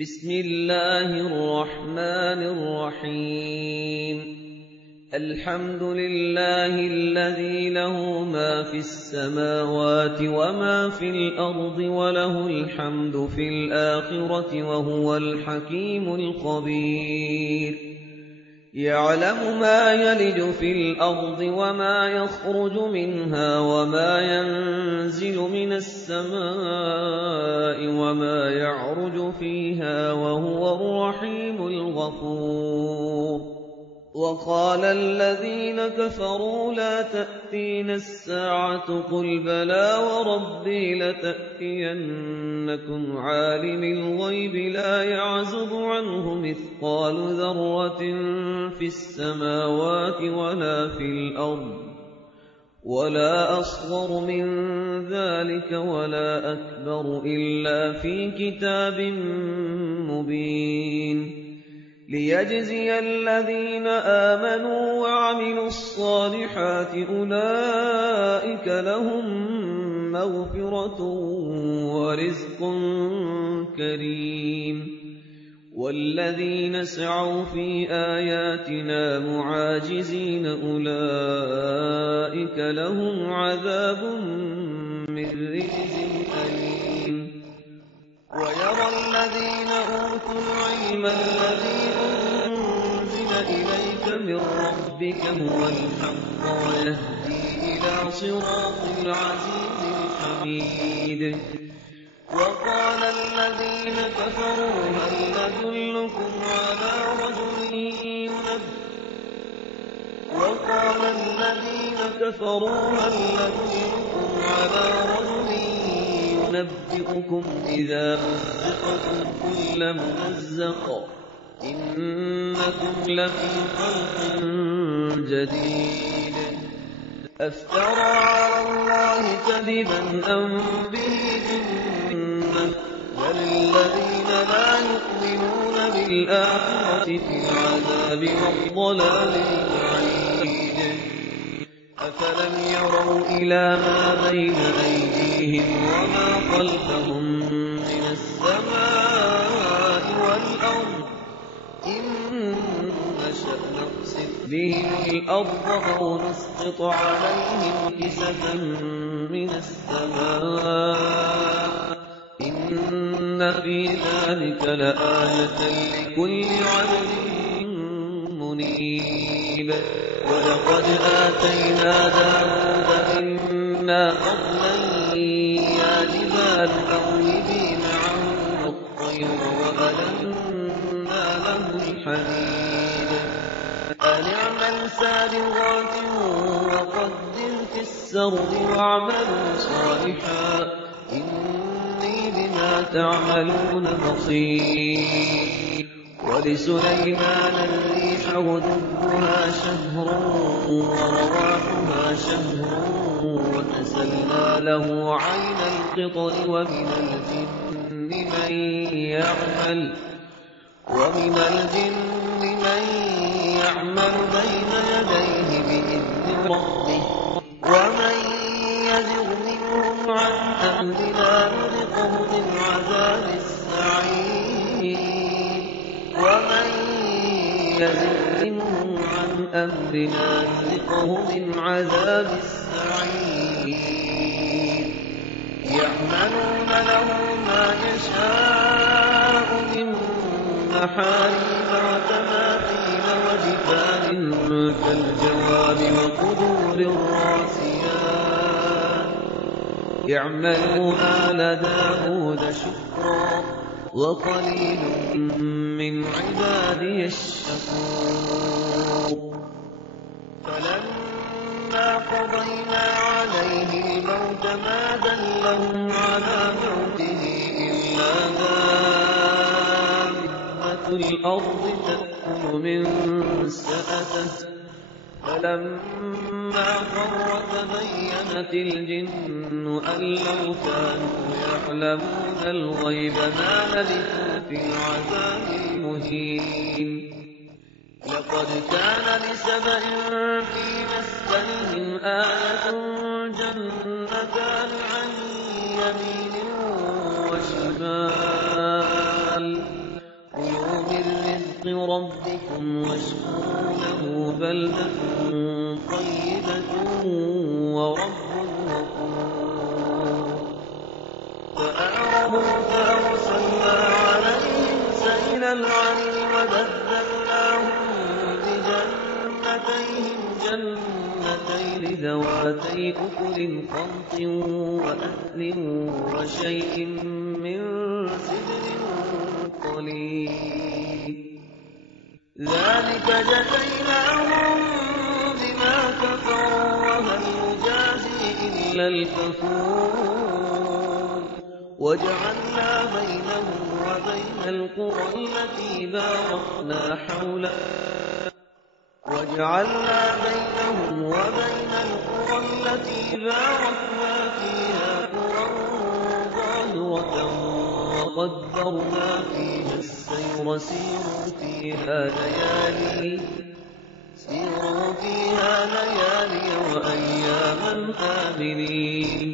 بسم الله الرحمن الرحيم الحمد لله الذي له ما في السماوات وما في الأرض وله الحمد في الآخرة وهو الحكيم الخبير يعلم ما يلج في الأرض وما يخرج منها وما ينزل من السماء وما يعرج فيها وهو الرحيم الغفور وقال الذين كفروا لا تأتينا الساعة قل بلى وربي لتأتينكم عالم الغيب لا يعزب عنه مثقال ذرة في السماوات ولا في الأرض ولا أصغر من ذلك ولا أكبر إلا في كتاب مبين ليجزي الذين آمنوا وعملوا الصالحات أولئك لهم مغفرة ورزق كريم والذين سعوا في آياتنا معاجزين أولئك لهم عذاب من رجز أليم ويرى الذين أوتوا العلم الذي أنزل إليك من ربك هو الحق ويهدي إلى صراط العزيز الحميد وقال الذين كفروا هل ندلكم على رجل ينبئكم إذا مزقتم كل ممزق إنكم لفي خلق جديد أفترى على الله كذبا أم به جنة بل الذين لا يؤمنون بالآخرة في العذاب والضلال البعيد أفلم يروا إلى ما بين أيديهم وما خلفهم من السماء والأرض إن نشأ نخسف بهم الأرض أو نسقط عليهم كسفا من السماء إن في ذلك لآية لكل عبد منيب ولقد آتينا داود منا فضلا يا جبال أوبي معه والطير وألنا له الحديد أن اعمل سابغات وقدر في السرد واعملوا صالحا إني بما تعملون بصير ولسليمان الريح غدوها شهر ورواحها شهر وأسلنا له عين القطر ومن الجن من يعمل بين يديه بإذن ربه ومن يزغ منهم عن أمرنا نذقه من عذاب السعير ومن يزغ منهم عن أمرنا نذقه من عذاب السعير يعملون له ما يشاء من محاريب وتماثيل وجفان كالجواب وقدور الراسيات يعملوا آل داود شكرا وقليل من عبادي الشكور فلما قضينا عليه الموت ما دلهم على موته إلا دابة الأرض تأكل من سأته فلما خر تبينت الجن أن لو كانوا يعلمون الغيب ما لبثوا في العذاب المهين لقد كان لسبإ في مسكنهم آية جنتان عن يمين وشمال رِزْقِ رَبِّكُمْ وَاشْكُرُوا لَهُ بَلْدَةٌ طَيِّبَةٌ وَرَبٌّ غَفُورٌ فَأَعْرَضُوا فَأَرْسَلْنَا عَلَيْهِمْ سَيْلَ الْعَرِمِ وَبَدَّلْنَاهُم بِجَنَّتَيْهِمْ جَنَّتَيْنِ ذَوَاتَيْ أُكُلٍ خَمْطٍ وَأَثْلٍ وَشَيْءٍ مِّن سِدْرٍ قَلِيلٍ ذَٰلِكَ جَزَيْنَاهُم بِمَا كَفَرُوا وَهَلْ نُجَازِي إِلَّا الْكَفُورَ وَجَعَلْنَا بَيْنَهُمْ وَبَيْنَ الْقُرَى الَّتِي بَارَكْنَا فِيهَا قُرًى ظَاهِرَةً وَقَدَّرْنَا فِيهَا السَّيْرَ سِيرُوا فِيهَا لَيَالِيَ وَأَيَّامًا آمِنِينَ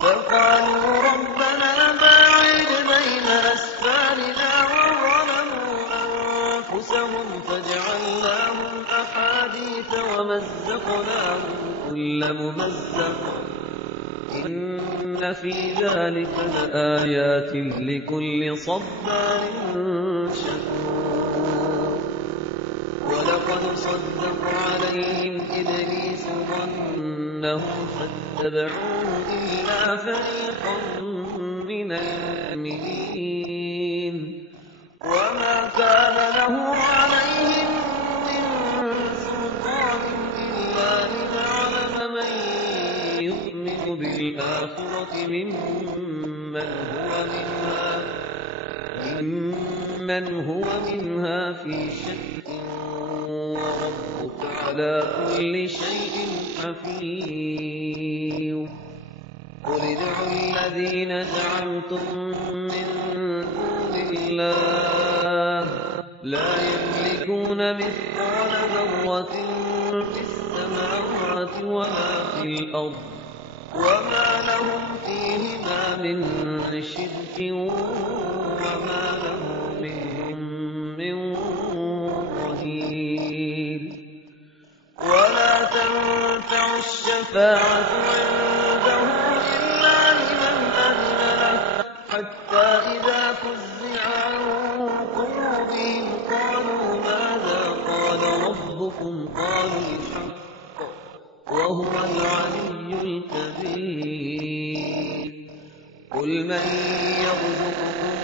فَقَالُوا رَبَّنَا بَاعِدْ بَيْنَ أَسْفَارِنَا وَظَلَمُوا أَنفُسَهُمْ فَجَعَلْنَاهُمْ أَحَادِيثَ وَمَزَّقْنَاهُمْ كُلَّ مُمَزَّقٍ إِنَّ فِي ذَٰلِكَ لَآيَاتٍ لِّكُلِّ صَبَّارٍ شَكُورٍ وَلَقَدْ صَدَّقَ عَلَيْهِمْ إِبْلِيسُ ظَنَّهُ فَاتَّبَعُوهُ إِلَّا فَرِيقًا مِّنَ الْمُؤْمِنِينَ وَمَا كَانَ لَهُ عَلَيْهِم مِّن سُلْطَانٍ إِلَّا لِنَعْلَمَ مَن يُؤْمِنُ بِالْآخِرَةِ مِمَّنْ هُوَ مِنْهَا فِي شَكٍّ وَرَبُّكَ عَلَىٰ كُلِّ شَيْءٍ حَفِيظٌ قُلِ ادْعُوا الَّذِينَ زَعَمْتُم مِّن دُونِ اللَّهِ لَا يَمْلِكُونَ مِثْقَالَ ذَرَّةٍ فِي السَّمَاوَاتِ وَلَا فِي الْأَرْضِ وَمَا لَهُمْ فِيهِمَا مِن شِرْكٍ وَمَا لَهُ مِنْهُم مِّن ظَهِيرٍ وَلَا تَنفَعُ الشَّفَاعَةُ عِندَهُ إِلَّا لِمَنْ أَذِنَ لَهُ حَتَّىٰ إِذَا فُزِّعَ عَن قُلُوبِهِمْ قَالُوا مَاذَا قَالَ رَبُّكُمْ قَالُوا الْحَقَّ وَهُوَ الْعَلِيُّ الْكَبِيرُ قُلْ مَن يَرْزُقُكُم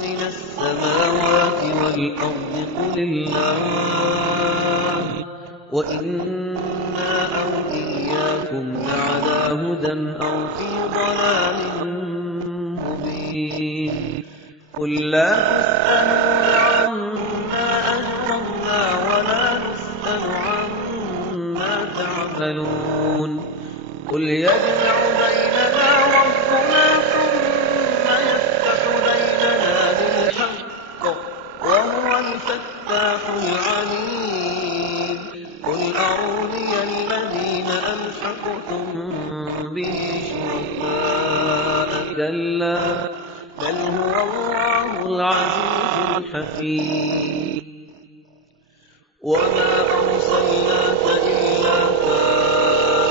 مِّنَ السَّمَاوَاتِ وَالْأَرْضِ قُلِ اللَّهُ وَإِنَّا أَوْ إِيَّاكُمْ لَعَلَىٰ هُدًى أَوْ فِي ضَلَالٍ مُّبِينٍ قُل لَّا تُسْأَلُونَ عَمَّا أَجْرَمْنَا وَلَا نُسْأَلُ عَمَّا تَعْمَلُونَ قُلْ يَجْمَعُ بَيْنَنَا رَبُّنَا ثُمَّ يَفْتَحُ بَيْنَنَا بِالْحَقِّ وَهُوَ الْفَتَّاحُ الْعَلِيمُ قُلْ أَرُونِيَ الَّذِينَ أَلْحَقْتُم بِهِ شُرَكَاءَ كَلَّا بَلْ هُوَ اللَّهُ الْعَزِيزُ الْحَكِيمُ وَمَا أَرْسَلْنَاكَ إِلَّا كَافَّةً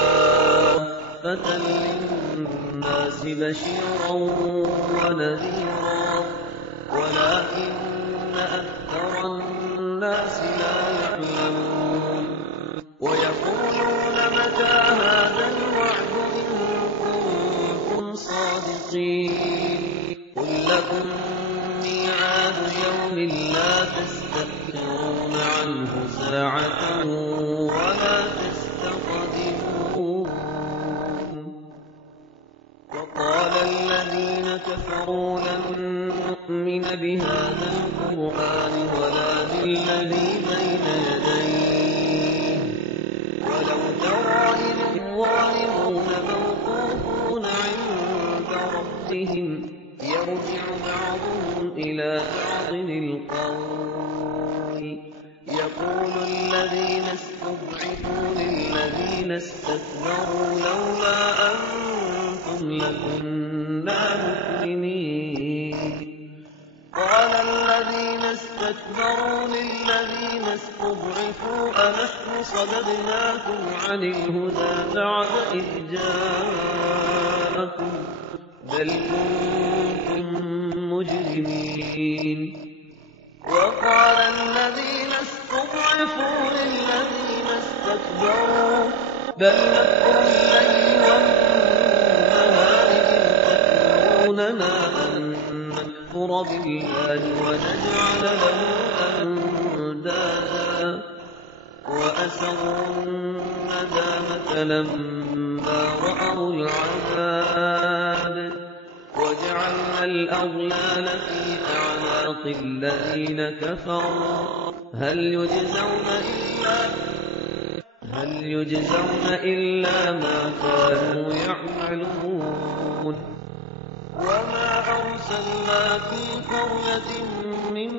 لِّلنَّاسِ بَشِيرًا وَنَذِيرًا وَلَٰكِنَّ أَكْثَرَ النَّاسِ لَا يَعْلَمُونَ وَيَقُولُونَ مَتَىٰ هَٰذَا الْوَعْدُ إِن كُنتُمْ صَادِقِينَ قُل لَّكُم مِّيعَادُ يَوْمٍ لَّا تَسْتَأْخِرُونَ عَنْهُ سَاعَةً وَلَا تَسْتَقْدِمُونَ وَقَالَ الَّذِينَ كَفَرُوا لَن نُّؤْمِنَ بِهَٰذَا الْقُرْآنِ وَلَا بِالَّذِي بَيْنَ يَدَيْهِ وَلَوْ تَرَىٰ إِذِ الظَّالِمُونَ مَوْقُوفُونَ عِندَ رَبِّهِمْ يَرْجِعُ بَعْضُهُمْ إِلَىٰ بَعْضٍ الْقَوْلَ يَقُولُ الَّذِينَ اسْتُضْعِفُوا لِلَّذِينَ اسْتَكْبَرُوا لَوْلَا أَنتُمْ لَكُنَّا مُؤْمِنِينَ قَالَ الذين استكبروا للذين استضعفوا أنحن صددناكم عن الهدى بعد إذ جاءكم بل كنتم مجرمين وقال الذين استضعفوا للذين استكبروا بل مكر الليل والنهار إذ تأمروننا أن نكفر بالله ونجعل له أندادا وأسروا الندامة لما رأوا العذاب وجعلنا الأغلال في أعناق الذين كفروا هل يجزون إلا ما كانوا يعملون وما أرسلنا في قرية من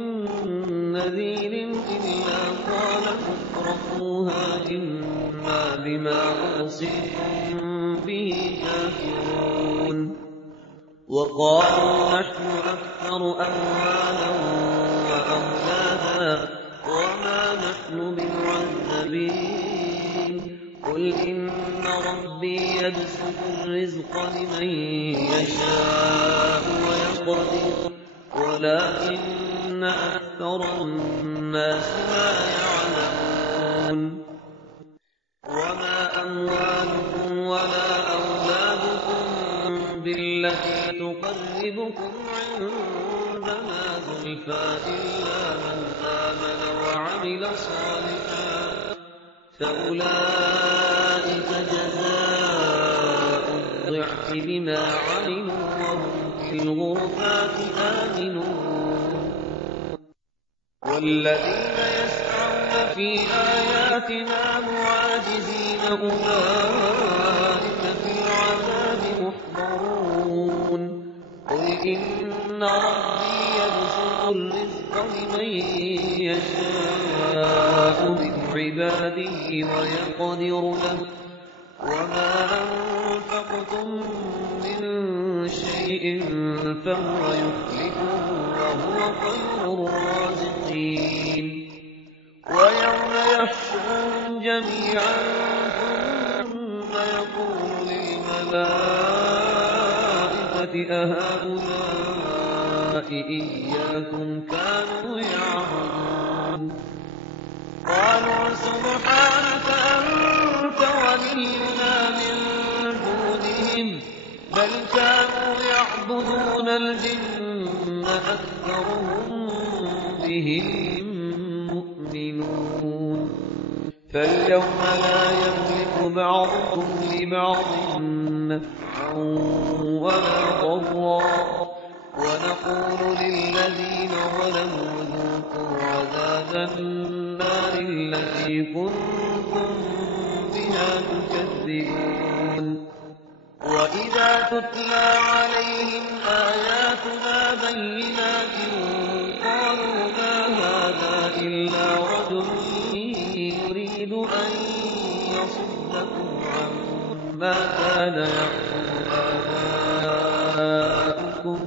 نذير إلا قال مترفوها إنا بما أرسلتم به كافرون وقالوا نحن أكثر أموالا وأولادا وما نحن بمعذبين قل إن ربي يبسط الرزق لمن يشاء ويقدر ولكن أكثر الناس لا يعلمون وما أموالكم ولا أولادكم بالتي تقربكم عندنا زلفى إلا من آمن وعمل صالحا فأولئك جزاء الضعف بما عملوا وهم في الغرفات آمنون والذين يسعون في آياتنا معاجزين أولئك في العذاب محضرون قل إن ربي يبسط الرزق لمن يشاء من عباده ويقدر له وما أنفقتم من شيء فهو يخلفه وهو خير الرازقين ويوم يحشرهم جميعا ثم يقول للملائكة أهؤلاء إياكم كانوا يعبدون قالوا سبحانك أنت ولينا من دونهم بل كانوا يعبدون الجن أكثرهم بهم مؤمنون فاليوم لا يملك بعضكم لبعض نفعا ولا ضرا ونقول للذين ظلموا ذوقوا عذاب النار التي كنتم بها تكذبون وإذا تتلى عليهم آياتنا بينات قالوا ما هذا إلا رجل يريد أن يصدكم عما كان يعبد آباؤكم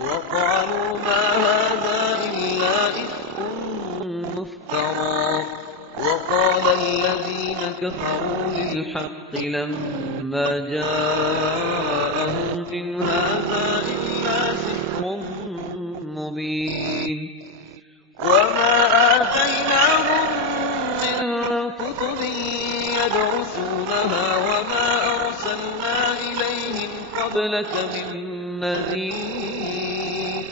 وقالوا ما هذا إلا إفك مفترى وقال الذين كفروا للحق لما جاءهم إن هذا إلا سحر مبين وما آتيناهم من كتب يدرسونها وما أرسلنا إليهم قبلك من نذير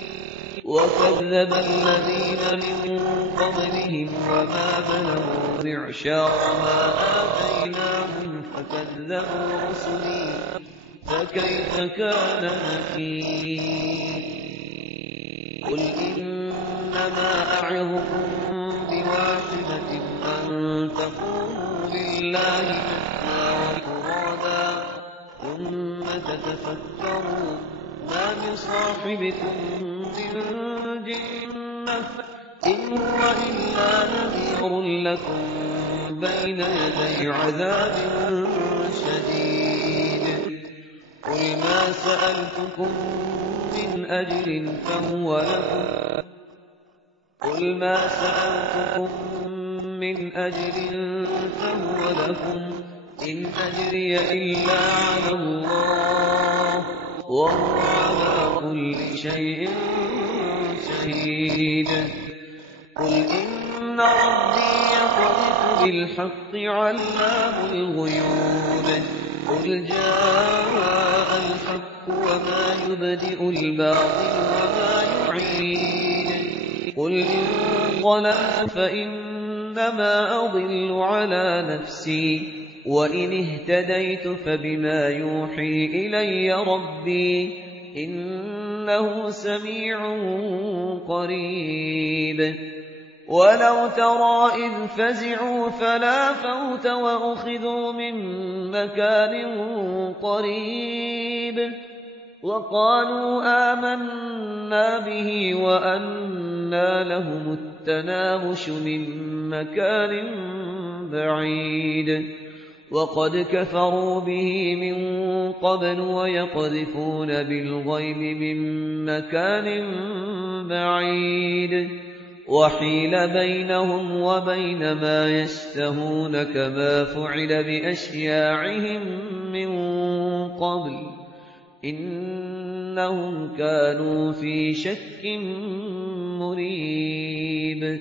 وكذب الذين من قبلهم وما بلغوا معشار ما آتيناهم فكذبوا رسلي فكيف كان نكير قل إنما أعظكم بواحدة أن تقوموا لله وفرادا ثم تتفكروا ما بصاحبكم من جنة إن هو إلا نذير لكم بين يدي عذاب شديد قل ما سألتكم من أجر فهو لكم قل ما سألتكم من أجر فهو لكم إن أجري إلا على الله وهو على كل شيء شهيد قل إن ربي يقذف بالحق علام الغيوب قل جاء الحق وما يبدئ الباطل وما يعيد قل إن ضللت فإنما أضل على نفسي وإن اهتديت فبما يوحي إلي ربي إنه سميع قريب ولو ترى إذ فزعوا فلا فوت وأخذوا من مكان قريب وقالوا آمنا به وأنى لهم التناوش من مكان بعيد وقد كفروا به من قبل ويقذفون بالغيب من مكان بعيد وحيل بينهم وبين ما يشتهون كما فعل بأشياعهم من قبل إنهم كانوا في شك مريب